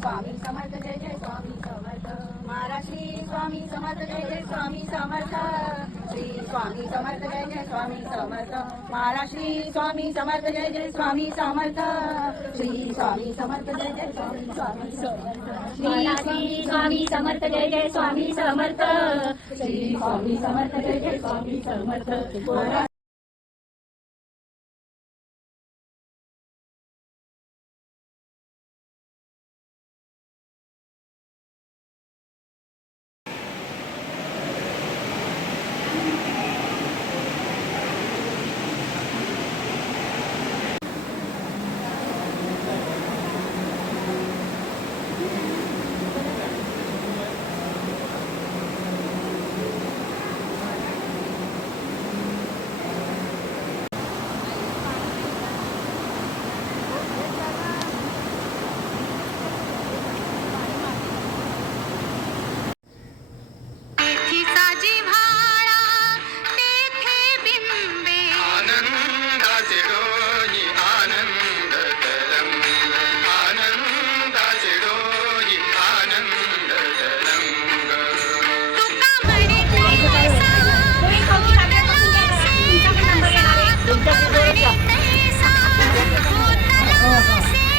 स्वामी समर्थ जय जय स्वामी समर्थ महाराज श्री स्वामी समर्थ जय जय स्वामी समर्थ श्री स्वामी समर्थ जय जय स्वामी समर्थ महाराज श्री स्वामी समर्थ जय जय स्वामी समर्थ श्री स्वामी समर्थ जय जय स्वामी समर्थ श्री स्वामी समर्थ जय जय स्वामी समर्थ श्री स्वामी समर्थ जय जय स्वामी समर्थ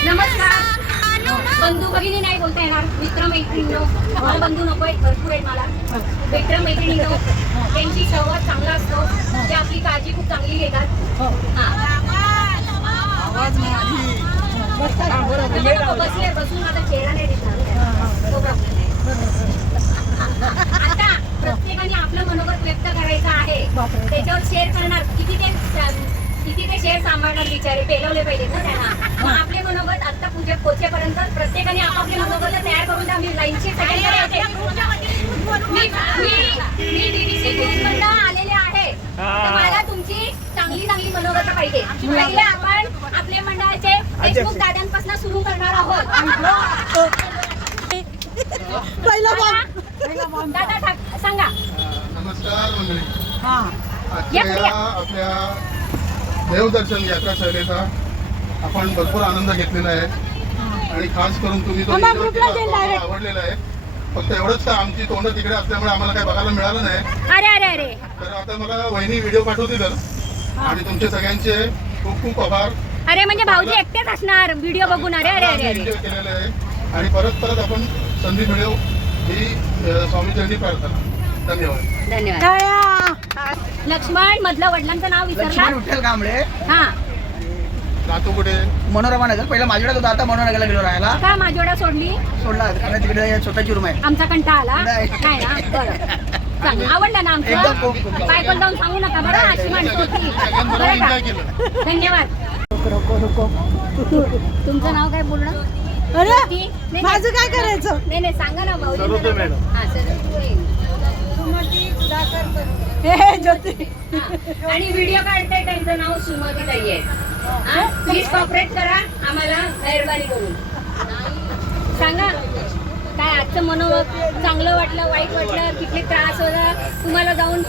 नमस्कार. बंधू भगिनी नाही बोलता येणार. मित्र मैत्रिणींनो, बंधू नको आहेत, भरपूर आहेत मला. मित्र मैत्रिणींनो, त्यांची संवाद चांगला असतो. ते आपली काळजी खूप चांगली घेतात. बसले बसून आता चेहरा नाही दिसणार. आता प्रत्येकाने आपलं मनोगत व्यक्त करायचं आहे, त्याच्यावर शेअर करणार. किती ते शेअर सांभाळणार बिचारे, पेलवले पाहिजे ना त्यांना. मग आपले मनोगत आता पूजेत पोहोचेपर्यंत प्रत्येकाने आपापले मनोगत तयार करून द्या. मी लाईनची मी DDC मधून आलेले आहे. मला तुमची चांगली चांगली मनोगत पाहिजे. पहिले आपण आपल्या मंडळाचे देशमुख दादांपासून सुरू करणार आहोत. दादा सांगा. नमस्कार मंडळी. आपल्या देवदर्शन यात्रा शैलीचा आपण भरपूर आनंद घेतलेला आहे आणि खास करून तुम्ही तो आवडलेला आहे. फक्त एवढंच का आमची तोंड तिकडे असल्यामुळे आम्हाला काही बघायला मिळालं नाही. तर आता मला वहिनी व्हिडिओ पाठवतील आणि तुमचे सगळ्यांचे खूप खूप आभार. अरे म्हणजे भाऊजी एकटेच असणार व्हिडिओ बघून. अरे केलेलं आहे आणि परत आपण संधी मिळेल ही स्वामीचरणी प्रार्थना. धन्यवाद. लक्ष्मण मधलं वडिलांचं नाव विसरला. विठ्ठल कांबळे. हा. राहतो कुठे? मनोरमा नगर. पहिला माझ्याकडे होता, आता मनोरमाला गेलो राहायला. का माझ्याकडे सोडला कारण तिकडे स्वतःची रूम आहे. आमचा कंटाळा आला नाही ना. बरं आवडलं ना आमचं. बायकोला जाऊन सांगू नका बरं, अशी माणसं होती. धन्यवाद. तुमचं नाव काय बोलणं? माझं काय करायचं? नाही सांगा ना भाऊ. आणि व्हिडिओ काढताय त्यांचं नाव सुमती ताई आहे. प्लीज कॉपरेट करा आम्हाला, मेहरबानी करून सांगा काय आजचं मनोगत. चांगलं वाटलं, वाईट वाटलं, किती त्रास होता तुम्हाला? जाऊन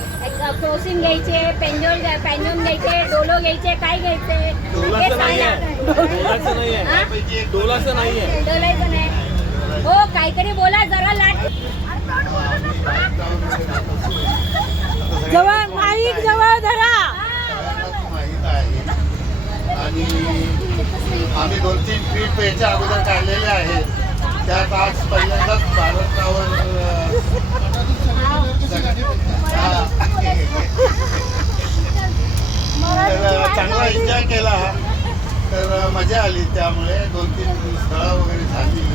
क्रॉसिंग घ्यायचे, पॅन्जॉन घ्यायचे, डोलो घ्यायचे, काय घ्यायचे? डोलायचं नाही. हो काहीतरी बोला जरा. लाट जवळ माईक जवळ धरा. आणि आम्ही 2-3 ट्रीप याच्या अगोदर काढलेले आहेत. त्यात आज पहिल्यांदाच भारतावर चांगला एन्जॉय केला. तर मजा आली. त्यामुळे 2-3 स्थळं वगैरे झाली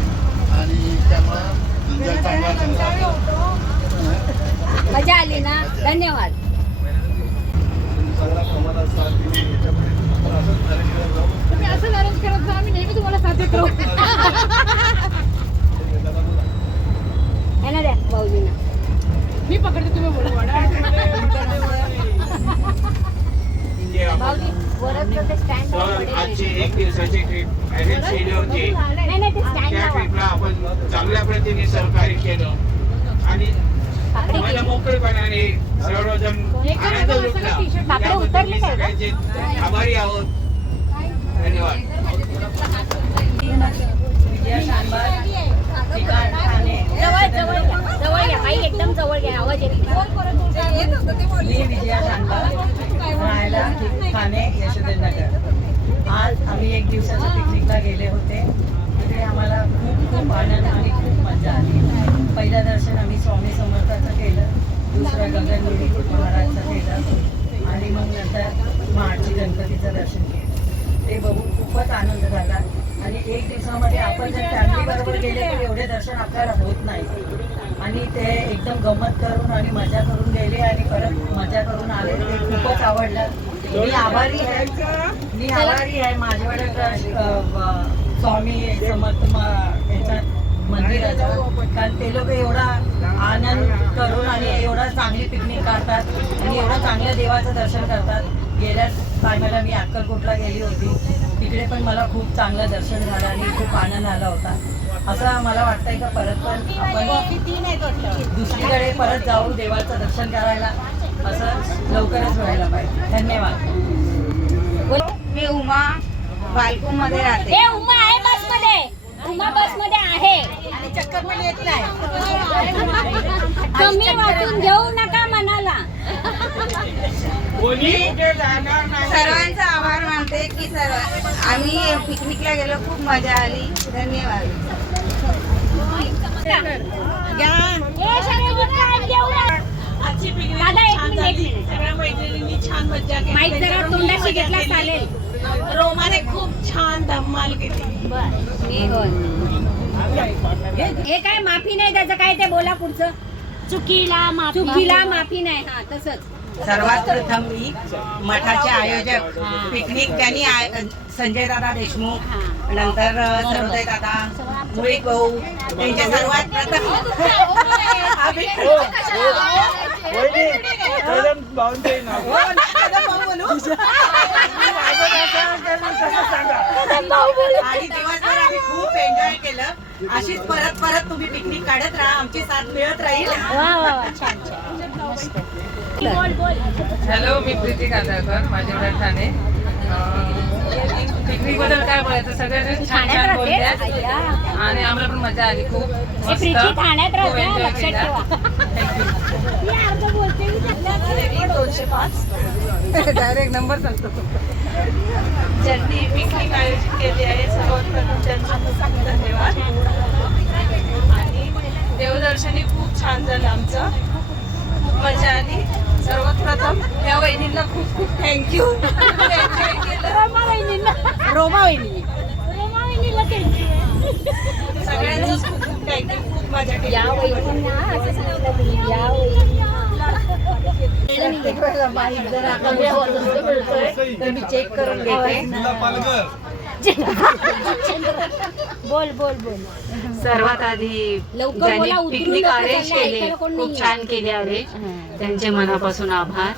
आणि त्यामुळे एन्जॉय चांगला. मजा आली ना. धन्यवाद. तुम्ही असं मॅनेज करत जा, आम्ही नेहमी तुम्हाला साथ देतो. है ना द्या भाऊजींना. मी पकडते, तुम्ही बोला. भाऊजी वरच ते स्टँड. आजची 1 दिवसाची ट्रिप शेड्यूल होती. नाही ते स्टँड. त्या ट्रिपला आपण चांगल्या पद्धतीने सहकार्य केलं आणि मला मोकळेपणाने सर्वजण आनंद लुटला. त्याबद्दल सगळ्यांचे आभारी आहोत. धन्यवाद. जवळ घ्या आवाज येत मी विजया शांता राहायला ठाणे यशोधरनगर. आज आम्ही एक दिवसाच्या पिकनिकला गेले होते. तिथे आम्हाला खूप आनंद आणि खूप मजा आली. पहिलं दर्शन आम्ही स्वामी समर्थाचं केलं, दुसरं गगनगिरी महाराजचं केलं आणि मग नंतर महाडची गणपतीचं दर्शन केलं. ते बघून खूपच आनंद झाला. आणि एक दिवसामध्ये आपण जर फॅमिलीबरोबर गेले तर एवढे दर्शन आपल्याला होत नाही. आणि ते एकदम गंमत करून आणि मजा करून गेले आणि परत मजा करून आले. ते खूपच आवडलं. मी आभारी आहे माझ्याकडे स्वामी समर्थ याच्या मंदिराचा, कारण ते लोक एवढा आनंद करून आणि एवढा चांगली पिकनिक काढतात आणि एवढं चांगल्या देवाचं दर्शन करतात. गेल्या टायमाला मी अक्कलकोटला गेली होती, तिकडे पण मला खूप चांगलं दर्शन झालं आणि खूप आनंद आला होता. असं मला वाटतंय का परत पण आपण दुसरीकडे परत जाऊ देवाचं दर्शन करायला, असं लवकरच व्हायला पाहिजे. धन्यवाद. मी उमा बालकुम मध्ये राहते. हे उमा आहे बसमध्ये, उमा बसमध्ये आहे. आणि चक्कर पण येत नाही. कमी वाटून घेऊ नका मनाला. सर्वांचा आभार मानते की आम्ही पिकनिकला गेलो, खूप मजा आली. धन्यवाद. हे सगळे मित्र आहेत, घेऊया. दादा, एक मिनिट. सगळ्या मैत्रिणींनी छान मज्जा केली. माईक जरा तोंडाशी घेतला चालेल. रोमाने खूप छान धम्माल केली. हे काय माफी नाही, त्याचं काय ते बोला पुढचं. चुकीला माफी नाही. हा तसंच. सर्वात प्रथम मी मठाचे आयोजक पिकनिक त्यांनी संजय दादा देशमुख, नंतर सरोदय दादा, मुळीक भाऊ, त्यांच्या सर्वात प्रथम आणि दिवसभर आम्ही खूप एन्जॉय केलं. अशीच परत परत तुम्ही पिकनिक काढत राहा, आमची साथ मिळत राहील. हॅलो, मी प्रीती कांदळकर, माझ्या ठाणे. पिकनिक बद्दल काय बोलायचं, सगळ्यांनी छान छान बोलतात आणि आम्हाला पण मजा आली खूप. प्रीती ठाण्यात खूप राहते, एन्जॉय लक्षात केला. ठेवा. डायरेक्ट नंबर सांगतो. ज्यांनी पिकनिक आयोजित केली आहे सर्वात प्रथम त्यांचा खूप धन्यवाद. आणि देवदर्शनही खूप छान झालं आमचं, खूप मजा आली. सर्वात प्रथम या वहिनींना खूप खूप थँक्यू. रोमा वहिनीला थँक्यू. सगळ्यांनाच खूप खूप थँक्यू. खूप मजा केली. या वहिनींना असं सांगितलं तुम्ही, या वहिनींना. तर मी चेक करून घेते. बोल. सर्वात आधी लवकर बोला, ज्यांनी उतरू पिकनिक नका, अरेंज त्याला केले, ऐकायला कोण खूप नाहीये. छान केले अरेंज, त्यांचे मनापासून आभार.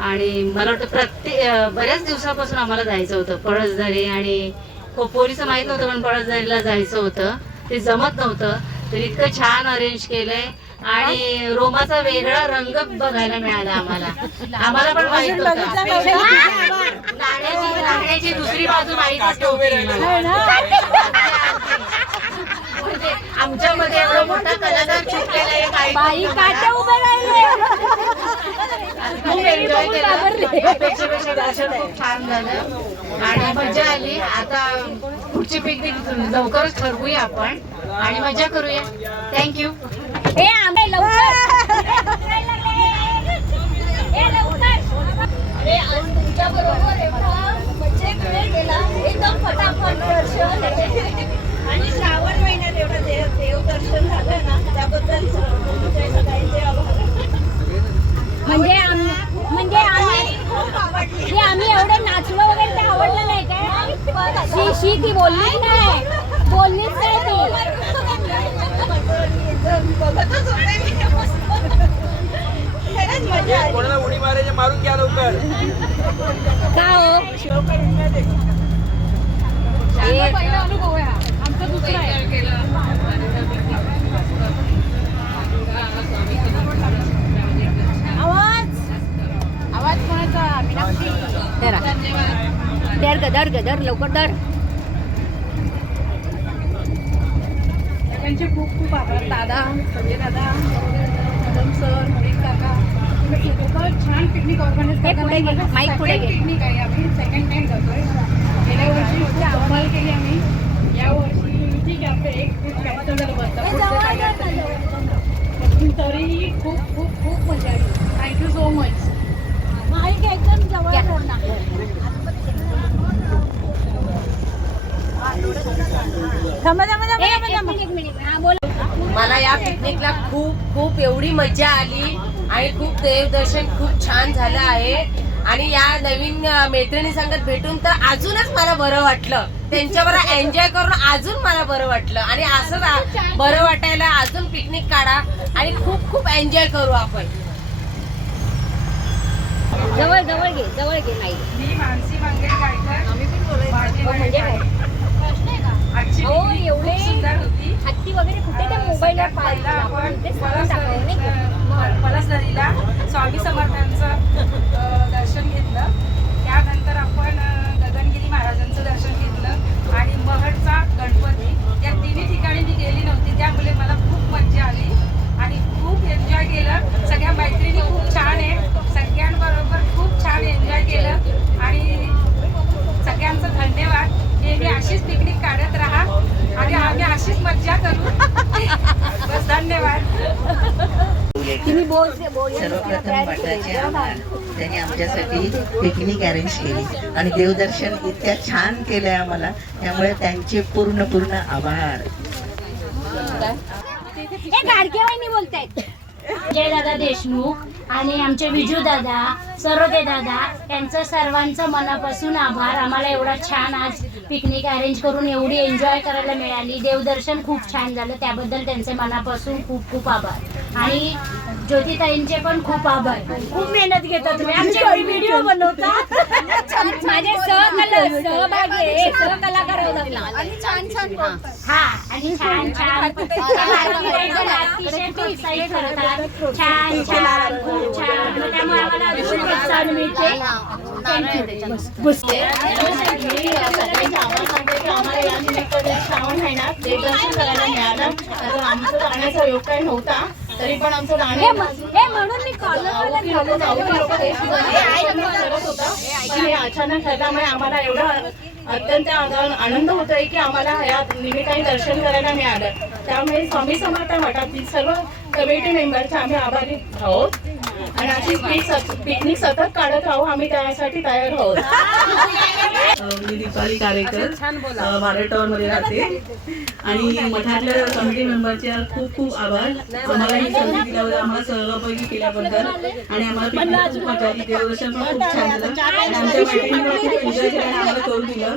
आणि मला वाटतं बऱ्याच दिवसापासून आम्हाला जायचं होतं पळसदरी, आणि पोरीचं माहित नव्हतं पण पळसदरीला जायचं होतं, ते जमत नव्हतं. तर इतकं छान अरेंज केलंय आणि रोमाचा वेगळा रंग बघायला मिळाला आम्हाला पण माहित होतं. नाण्याची दुसरी बाजू माहितच नव्हती म्हणजे आमच्यामध्ये एवढं मोठा कलाकार चुकलेला आहे काही. बाई काटे उभे राहिले. खूप एन्जॉय केलं. अपेक्षेपेक्षा दर्शन खूप छान झालं आणि मजा आली. आता पुढची पिकनिक लवकरच ठरवूया आपण आणि मजा करूया. थँक्यू. हे आंबे लवकर. हे लवकर. अरे आज तुमच्या बरोबर गेला एकदम फटाफट दर्शन. आणि श्रावण महिन्यात एवढं देवदर्शन झालं ना, त्याबद्दल सगळ्यांचे आभार. म्हणजे आम्ही एवढे नाचलो वगैरे ते आवडलं नाही काय? शी ती बोललीच नाही बघतच होते मी. खरंच मजा आली. कोणाला उडी मारायचे मारून घ्या लवकर. का हो? आवाज कोणाचा? दर लवकर दर. त्यांचे खूप खूप आभार दादा, संजय दादा. कदम सर मोहित काका तुम्ही खूपच छान पिकनिक ऑर्गनाईज करताना माईक पुढे घे. पिकनिक आहे आम्ही सेकंड टाइम करतोय गेल्या वर्षी खूप धमाल केली आम्ही या वर्षी ठीक आहे आपलं एक ट्रिप कॅन्सल झालं पण तरीही खूप खूप खूप मजा आली थँक्यू सो मच एक मिनिट हा बोल. मला या पिकनिकला खूप खूप एवढी मजा आली आणि खूप देवदर्शन खूप छान झालं आहे आणि या नवीन मैत्रिणी संगत भेटून तर अजूनच मला बरं वाटलं. त्यांच्याबरोबर एन्जॉय करून अजून मला बरं वाटलं आणि असंच बरं वाटायला अजून पिकनिक काढा आणि खूप खूप एन्जॉय करू आपण. जवळ जवळ घे नाही मी मानसी मंगेशकर म्हणजे काय आजची हो picnic एवढे खूप सुंदर होती. हत्ती वगैरे कुठे ते मोबाईलवर पहिला आपण पाहिजे पलसदरीला स्वामी समर्थांचं दर्शन घेतलं. त्यानंतर आपण गगनगिरी महाराजांचं दर्शन घेतलं आणि महडचा गणपती या तिन्ही ठिकाणी मी गेली नव्हती त्यामुळे मला खूप मजा आली आणि खूप एन्जॉय केलं. सगळ्या मैत्रिणी खूप छान आहे सगळ्यांबरोबर खूप छान एन्जॉय केलं आणि सगळ्यांचं धन्यवाद. नेहमी अशीच पिकनिक काढत राहा आणि आम्ही अशीच मज्जा करू. बस धन्यवाद. सर्वप्रथम वाटाचे आभार. त्यांनी आमच्यासाठी पिकनिक अरेंज केली आणि देवदर्शन इतक्या छान केलंय आम्हाला त्यामुळे त्यांचे पूर्ण आभार. गाडगेवाईनी बोलतायत. जय दादा देशमुख आणि आमचे विजू दादा सरोदे दादा यांचं सर्वांचं मनापासून आभार. आम्हाला एवढा छान आज पिकनिक अरेंज करून एवढी एन्जॉय करायला मिळाली. देवदर्शन खूप छान झालं त्याबद्दल त्यांचे मनापासून खूप खूप आभार आणि ज्योतिताईंचे पण खूप आभार. खूप मेहनत घेतात तुम्ही आमचे व्हिडिओ बनवतात. माझे सहभागी सहकलाकार छान छान हा आणि छान छान अतिशय प्रोत्साहित करतात. छान छान खूप छान त्यामुळे आम्हाला अजून प्रोत्साहन मिळते. आम्हाला या निमित्ताने श्रावण महिन्यात देवदर्शन करायला मिळालं. तर आमचं जाण्याचा योग काही नव्हता तरी पण आमचं जाणं म्हणून मी हे अचानक ठरल्यामुळे आम्हाला एवढा अत्यंत आनंद होतोय की आम्हाला या निमित्ताने दर्शन करायला मिळालं. त्यामुळे स्वामी समर्थ मठातील सर्व कमिटी मेंबरचे आम्ही आभारी आहोत आणि अशी पिकनिक सतत काढत राहू आम्ही त्यासाठी तयार आहोत. मी दीपाली कारेकर भारटावर मध्ये राहते आणि मठातल्या कमिटी मेंबरचे खूप खूप आभार. आम्हाला ही संधी दिल्याबद्दल आम्हाला सहभागी केल्याबद्दल आणि आम्हाला पिकनिक खूप मजा आली. देवदर्शन पण खूप छान झालं आणि आमच्या मैत्रिणींनी खूप एन्जॉय केलं आणि आम्हाला करून दिलं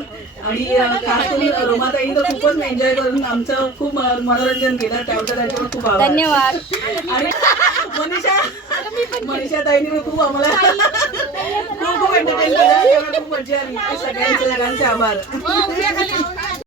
आणि खास करून रोमाताईने तर खूपच एन्जॉय करून आमचं खूप मनोरंजन केलं त्याबद्दल त्यांचे पण खूप आभार. धन्यवाद. आणि मनीषा ताईंनी खूप आम्हाला खूप एंटरटेन केलं खूप मजा आली. सगळ्यांचे आभार.